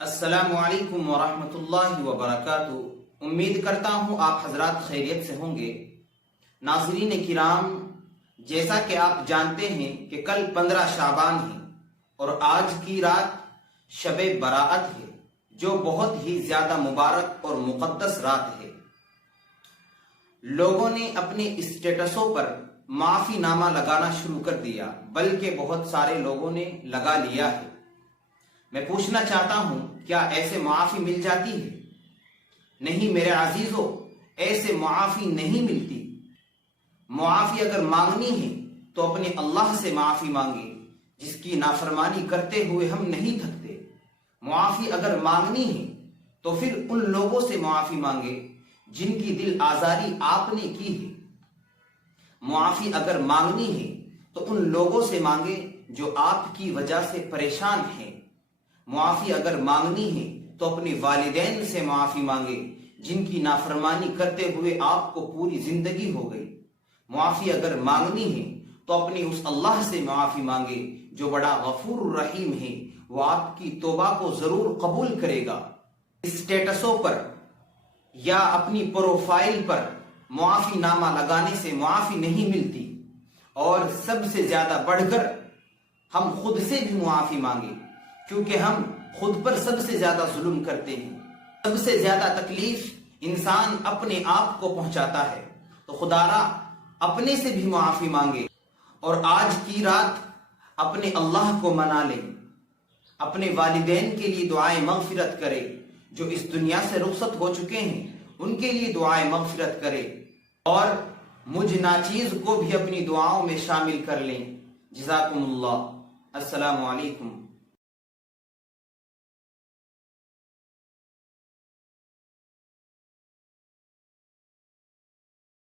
السلام علیکم ورحمۃ اللہ وبرکاتہ۔ امید کرتا ہوں آپ حضرات خیریت سے ہوں گے۔ ناظرین کرام، جیسا کہ آپ جانتے ہیں کہ کل 15 شعبان ہے اور آج کی رات شب براءت ہے، جو بہت ہی زیادہ مبارک اور مقدس رات ہے۔ لوگوں نے اپنے اسٹیٹسوں پر معافی نامہ لگانا شروع کر دیا، بلکہ بہت سارے لوگوں نے لگا لیا ہے۔ میں پوچھنا چاہتا ہوں، کیا ایسے معافی مل جاتی ہے؟ نہیں میرے عزیزو، ایسے معافی نہیں ملتی۔ معافی اگر مانگنی ہے تو اپنے اللہ سے معافی مانگے، جس کی نافرمانی کرتے ہوئے ہم نہیں تھکتے۔ معافی اگر مانگنی ہے تو پھر ان لوگوں سے معافی مانگے جن کی دل آزاری آپ نے کی ہے۔ معافی اگر مانگنی ہے تو ان لوگوں سے مانگے جو آپ کی وجہ سے پریشان ہیں۔ معافی اگر مانگنی ہے تو اپنے والدین سے معافی مانگے جن کی نافرمانی کرتے ہوئے آپ کو پوری زندگی ہو گئی۔ معافی اگر مانگنی ہے تو اپنے اس اللہ سے معافی مانگے جو بڑا غفور الرحیم ہے، وہ آپ کی توبہ کو ضرور قبول کرے گا۔ اسٹیٹسوں پر یا اپنی پروفائل پر معافی نامہ لگانے سے معافی نہیں ملتی، اور سب سے زیادہ بڑھ کر ہم خود سے بھی معافی مانگے، کیونکہ ہم خود پر سب سے زیادہ ظلم کرتے ہیں۔ سب سے زیادہ تکلیف انسان اپنے آپ کو پہنچاتا ہے، تو خدا را اپنے سے بھی معافی مانگے اور آج کی رات اپنے اللہ کو منا لے۔ اپنے والدین کے لیے دعائیں مغفرت کرے، جو اس دنیا سے رخصت ہو چکے ہیں ان کے لیے دعائیں مغفرت کرے، اور مجھ ناچیز کو بھی اپنی دعاؤں میں شامل کر لیں۔ جزاکم اللہ۔ السلام علیکم۔